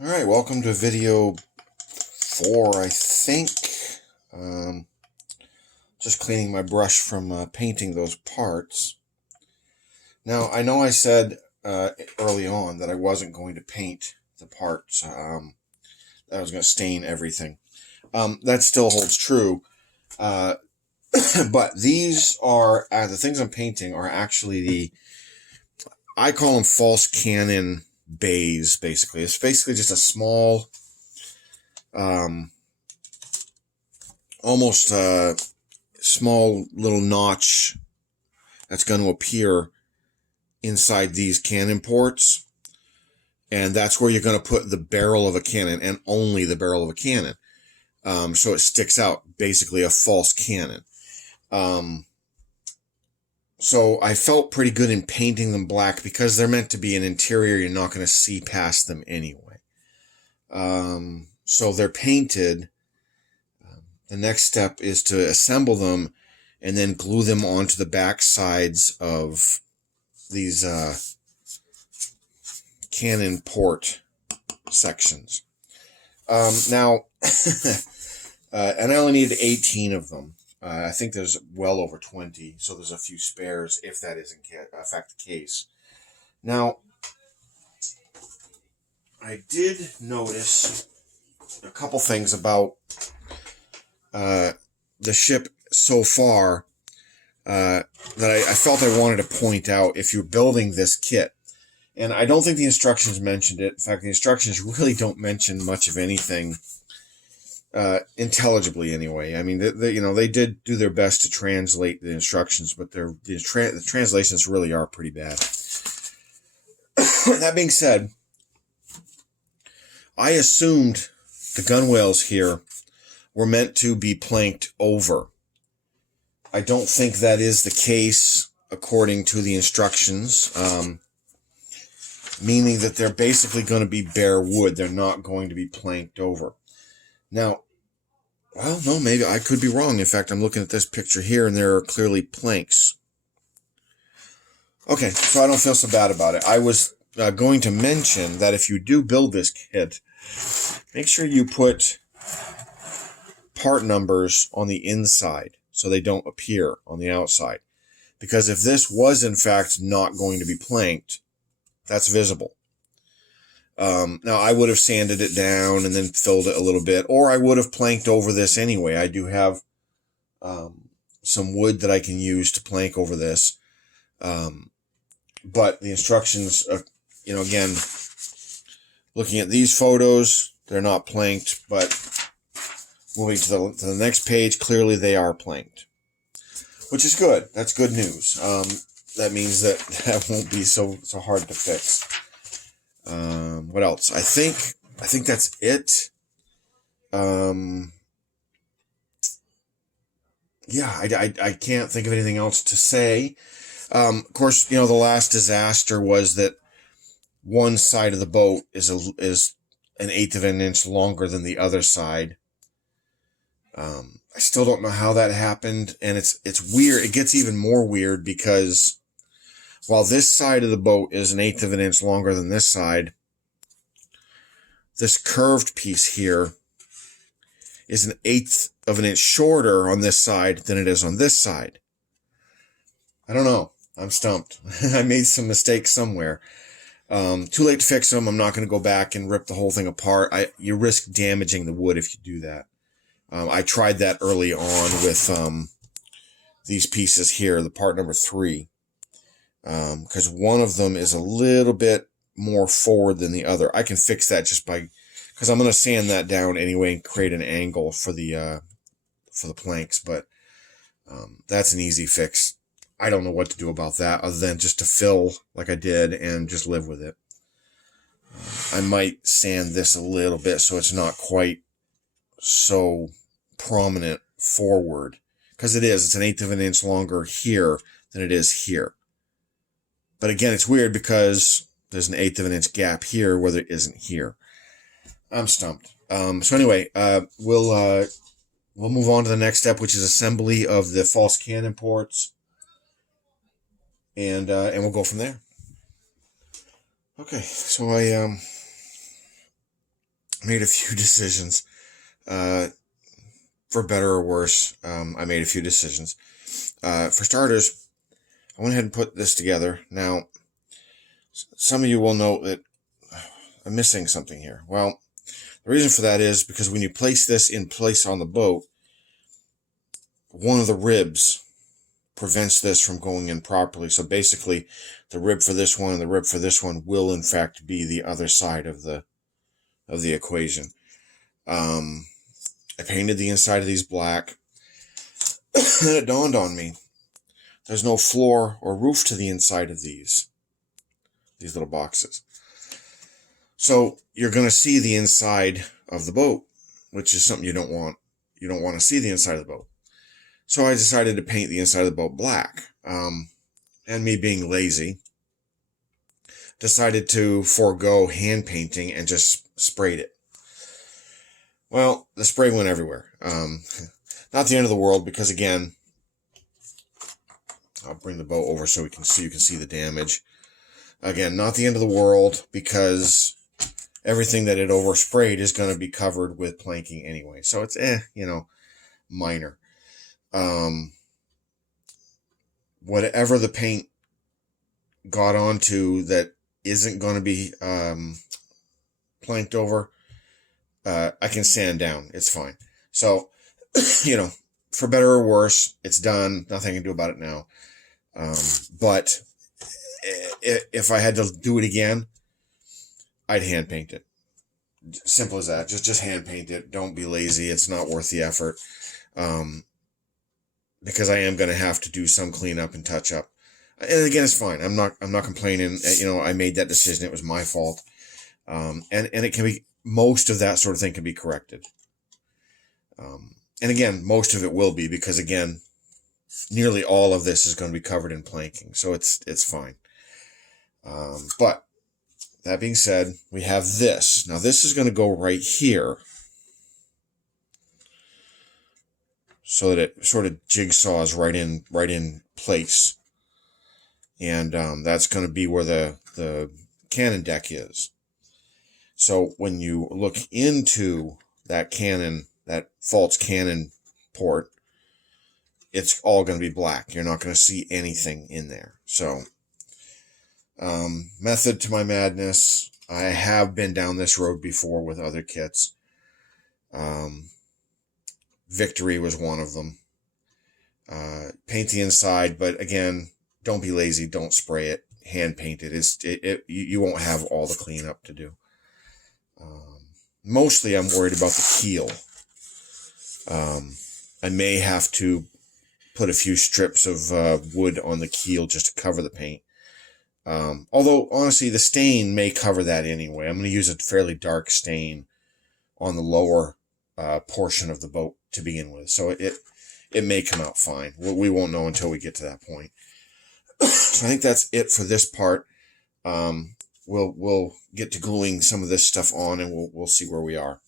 Alright, welcome to video 4, I think. Just cleaning my brush from painting those parts. Now, I know I said early on that I wasn't going to paint the parts. That I was going to stain everything. That still holds true. But these are, the things I'm painting are actually I call them false Canon bays, basically. It's basically just a small, almost small little notch that's going to appear inside these Canon ports. And that's where you're going to put the barrel of a Canon, and only the barrel of a Canon. So it sticks out, basically a false Canon. So I felt pretty good in painting them black because they're meant to be an interior. You're not going to see past them anyway. So they're painted. The next step is to assemble them and then glue them onto the back sides of these Canon port sections. Now, and I only needed 18 of them. I think there's well over 20, so there's a few spares if that is in fact the case. Now, I did notice a couple things about the ship so far that I felt I wanted to point out if you're building this kit. And I don't think the instructions mentioned it. In fact, the instructions really don't mention much of anything intelligibly anyway. I mean, they did do their best to translate the instructions, but the translations really are pretty bad. That being said, I assumed the gunwales here were meant to be planked over. I don't think that is the case according to the instructions, meaning that they're basically going to be bare wood. They're not going to be planked over. Now, well, no, maybe I could be wrong. In fact, I'm looking at this picture here, and there are clearly planks. Okay, so I don't feel so bad about it. I was going to mention that if you do build this kit, make sure you put part numbers on the inside so they don't appear on the outside. Because if this was, in fact, not going to be planked, that's visible. Now, I would have sanded it down and then filled it a little bit, or I would have planked over this anyway. I do have some wood that I can use to plank over this. But the instructions, again, looking at these photos, they're not planked, but moving to the next page, clearly they are planked, which is good. That's good news. That means that won't be so hard to fix. What else? I think that's it. Yeah, I can't think of anything else to say. Of course, the last disaster was that one side of the boat is an eighth of an inch longer than the other side. I still don't know how that happened, and it's weird. It gets even more weird because while this side of the boat is an eighth of an inch longer than this side, this curved piece here is an eighth of an inch shorter on this side than it is on this side. I don't know. I'm stumped. I made some mistakes somewhere. Too late to fix them. I'm not going to go back and rip the whole thing apart. You risk damaging the wood if you do that. I tried that early on with these pieces here, the part number 3. Because one of them is a little bit more forward than the other. I can fix that just because I'm going to sand that down anyway and create an angle for the planks, but that's an easy fix. I don't know what to do about that other than just to fill like I did and just live with it. I might sand this a little bit so it's not quite so prominent forward, because it's an eighth of an inch longer here than it is here. But again, it's weird because there's an eighth of an inch gap here where there isn't here. I'm stumped. So anyway, we'll move on to the next step, which is assembly of the false Canon ports, and we'll go from there. Okay, so made a few decisions, for better or worse. I made a few decisions. For starters, I went ahead and put this together. Now, some of you will note that I'm missing something here. Well, the reason for that is because when you place this in place on the boat, one of the ribs prevents this from going in properly. So basically, the rib for this one and the rib for this one will in fact be the other side of the equation. I painted the inside of these black. And it dawned on me, there's no floor or roof to the inside of these little boxes. So you're going to see the inside of the boat, which is something you don't want. You don't want to see the inside of the boat. So I decided to paint the inside of the boat black. And me being lazy, decided to forego hand painting and just sprayed it. Well, the spray went everywhere. Not the end of the world, because again, I'll bring the boat over so you can see the damage. Again, not the end of the world, because everything that it oversprayed is going to be covered with planking anyway. So it's minor. Whatever the paint got onto that isn't going to be planked over, I can sand down. It's fine. So, for better or worse, it's done. Nothing I can do about it now. But if I had to do it again, I'd hand paint it. Simple as that. Just hand paint it. Don't be lazy. It's not worth the effort. Because I am going to have to do some cleanup and touch up. And again, it's fine. I'm not complaining. I made that decision. It was my fault. And it can be, most of that sort of thing can be corrected. And again, most of it will be, because again, nearly all of this is going to be covered in planking. So it's fine. But that being said, we have this. Now this is going to go right here, so that it sort of jigsaws right in place. And that's going to be where the Canon Deck is. So when you look into that false Canon port, it's all going to be black. You're not going to see anything in there. So, method to my madness. I have been down this road before with other kits. Victory was one of them. Paint the inside, but again, don't be lazy. Don't spray it. Hand paint it. You won't have all the cleanup to do. Mostly I'm worried about the keel. I may have to put a few strips of wood on the keel just to cover the paint. Although, honestly, the stain may cover that anyway. I'm going to use a fairly dark stain on the lower portion of the boat to begin with. So it may come out fine. We won't know until we get to that point. So I think that's it for this part. We'll get to gluing some of this stuff on, and we'll see where we are.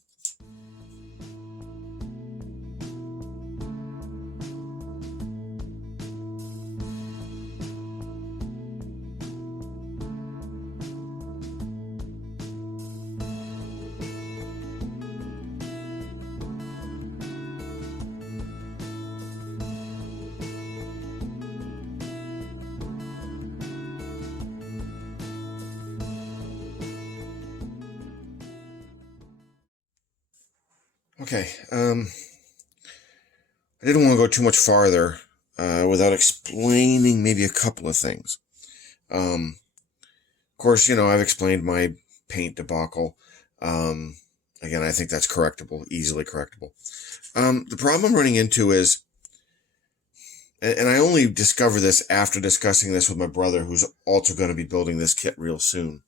Okay, I didn't want to go too much farther without explaining maybe a couple of things. Of course, I've explained my paint debacle. Again, I think that's correctable, easily correctable. The problem I'm running into is, and I only discovered this after discussing this with my brother, who's also going to be building this kit real soon.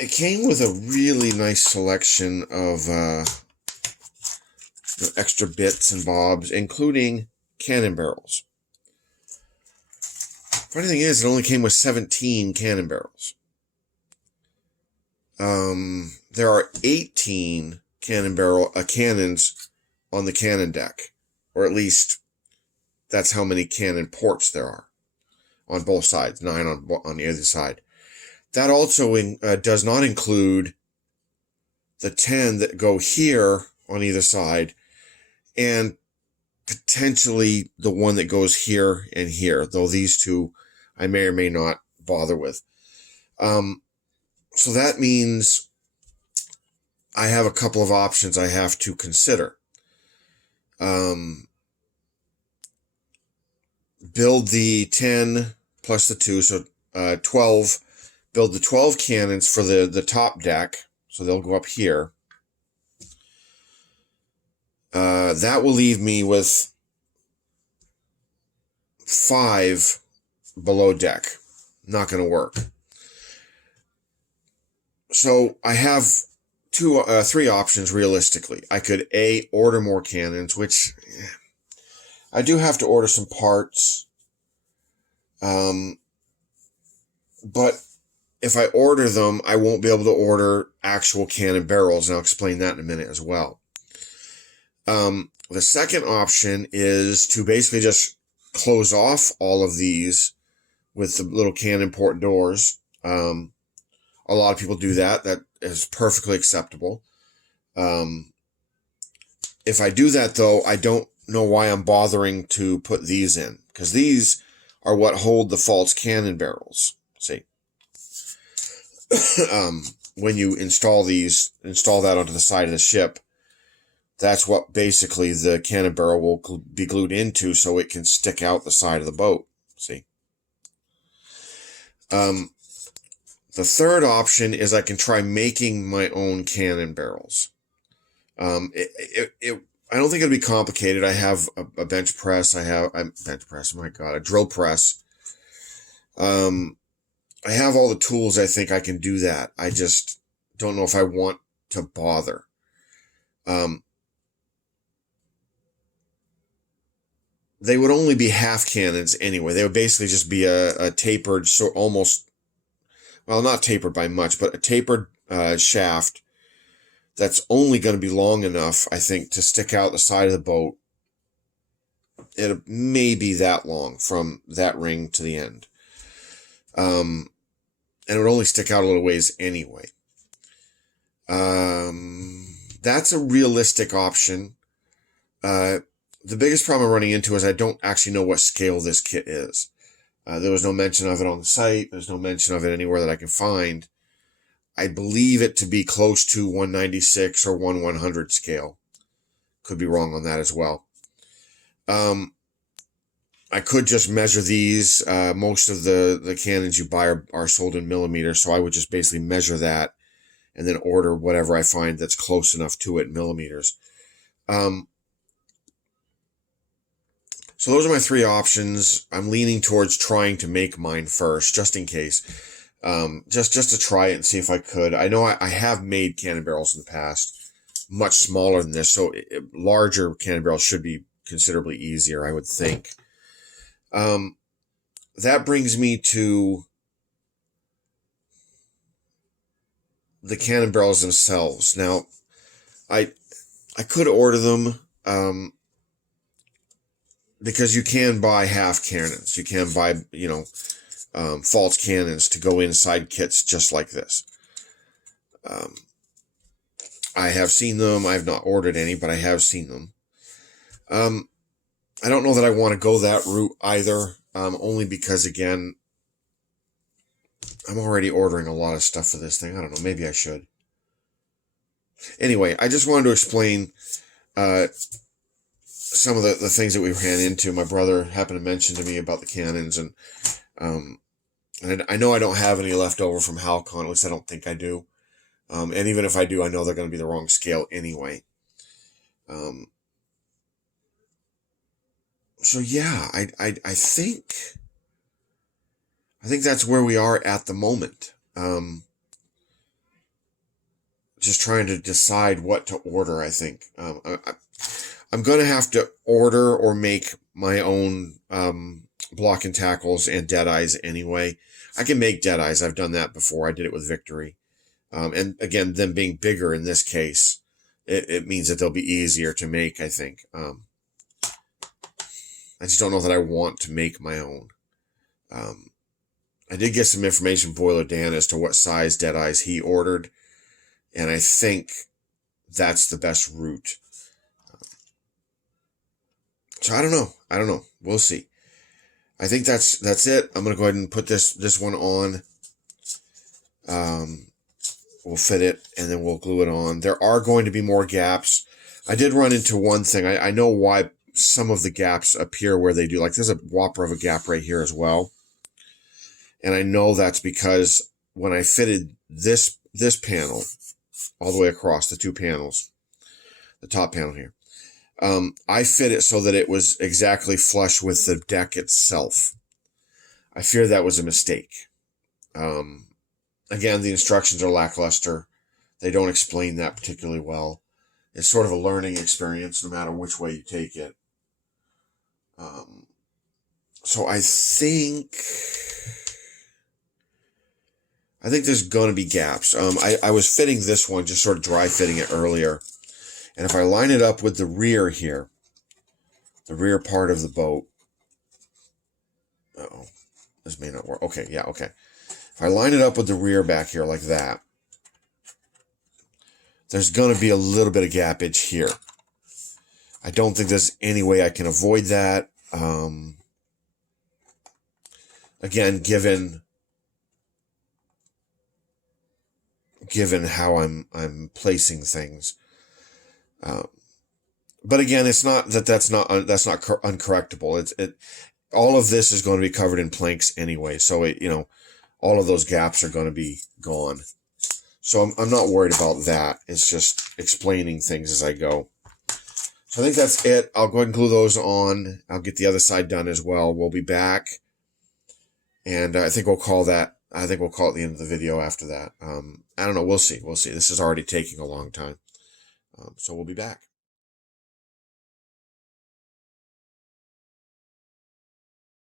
It came with a really nice selection of extra bits and bobs, including cannon barrels. Funny thing is, it only came with 17 cannon barrels. There are 18 cannons on the Canon Deck, or at least that's how many cannon ports there are on both sides, 9 on the other side. That also does not include the 10 that go here on either side, and potentially the one that goes here and here, though these two I may or may not bother with. So that means I have a couple of options I have to consider. Build the 10 plus the 2, so 12. Build the 12 cannons for the top deck, so they'll go up here. That will leave me with 5 below deck. Not going to work. So I have 3 options realistically. I could order more cannons, which I do have to order some parts. But if I order them, I won't be able to order actual cannon barrels, and I'll explain that in a minute as well. The second option is to basically just close off all of these with the little cannon port doors. A lot of people do that. That is perfectly acceptable. If I do that, though, I don't know why I'm bothering to put these in, because these are what hold the false cannon barrels. See? When you install that onto the side of the ship, that's what basically the cannon barrel will be glued into, so it can stick out the side of the boat. See? The third option is I can try making my own cannon barrels. I don't think it'll be complicated. I have a bench press. A drill press. I have all the tools. I think I can do that. I just don't know if I want to bother. They would only be half cannons anyway. They would basically just be a tapered, so almost, well, not tapered by much, but a tapered shaft that's only going to be long enough, I think, to stick out the side of the boat. It may be that long from that ring to the end. And it would only stick out a little ways anyway. That's a realistic option. The biggest problem I'm running into is I don't actually know what scale this kit is. There was no mention of it on the site. There's no mention of it anywhere that I can find. I believe it to be close to 196 or 1/100 scale. Could be wrong on that as well. I could just measure these. Most of the cannons you buy are sold in millimeters, so I would just basically measure that and then order whatever I find that's close enough to it in millimeters. So those are my 3 options. I'm leaning towards trying to make mine first, just in case. Just to try it and see if I could. I know I have made cannon barrels in the past, much smaller than this, so larger cannon barrels should be considerably easier, I would think. That brings me to the cannon barrels themselves. Now, I could order them, because you can buy half cannons. You can buy, false cannons to go inside kits just like this. I have seen them. I have not ordered any, but I have seen them. I don't know that I want to go that route either, only because, again, I'm already ordering a lot of stuff for this thing. I don't know. Maybe I should. Anyway, I just wanted to explain some of the things that we ran into. My brother happened to mention to me about the cannons, and I know I don't have any left over from Halcon, at least I don't think I do. And even if I do, I know they're going to be the wrong scale anyway. So yeah, I think that's where we are at the moment. Just trying to decide what to order, I think. I'm going to have to order or make my own block and tackles and deadeyes anyway. I can make deadeyes. I've done that before. I did it with Victory. And again, them being bigger in this case, it means that they'll be easier to make, I think. I just don't know that I want to make my own. I did get some information from Boiler Dan as to what size dead eyes he ordered, and I think that's the best route. So I don't know. We'll see. I think that's it. I'm gonna go ahead and put this one on. We'll fit it and then we'll glue it on. There are going to be more gaps. I did run into one thing. I know why some of the gaps appear where they do. Like there's a whopper of a gap right here as well. And I know that's because when I fitted this panel all the way across the two panels, the top panel here, I fit it so that it was exactly flush with the deck itself. I fear that was a mistake. Again, the instructions are lackluster. They don't explain that particularly well. It's sort of a learning experience no matter which way you take it. So I think there's going to be gaps. I was fitting this one, just sort of dry fitting it earlier. And if I line it up with the rear here, the rear part of the boat. Uh-oh, this may not work. Okay, yeah, okay. If I line it up with the rear back here like that, there's going to be a little bit of gappage here. I don't think there's any way I can avoid that. Again, given how I'm placing things. But again, it's not that's not uncorrectable. All of this is going to be covered in planks anyway, so all of those gaps are going to be gone. So I'm not worried about that. It's just explaining things as I go. So I think that's it. I'll go ahead and glue those on. I'll get the other side done as well. We'll be back, and I think we'll call that. I think we'll call it the end of the video after that. I don't know. We'll see. This is already taking a long time. So we'll be back.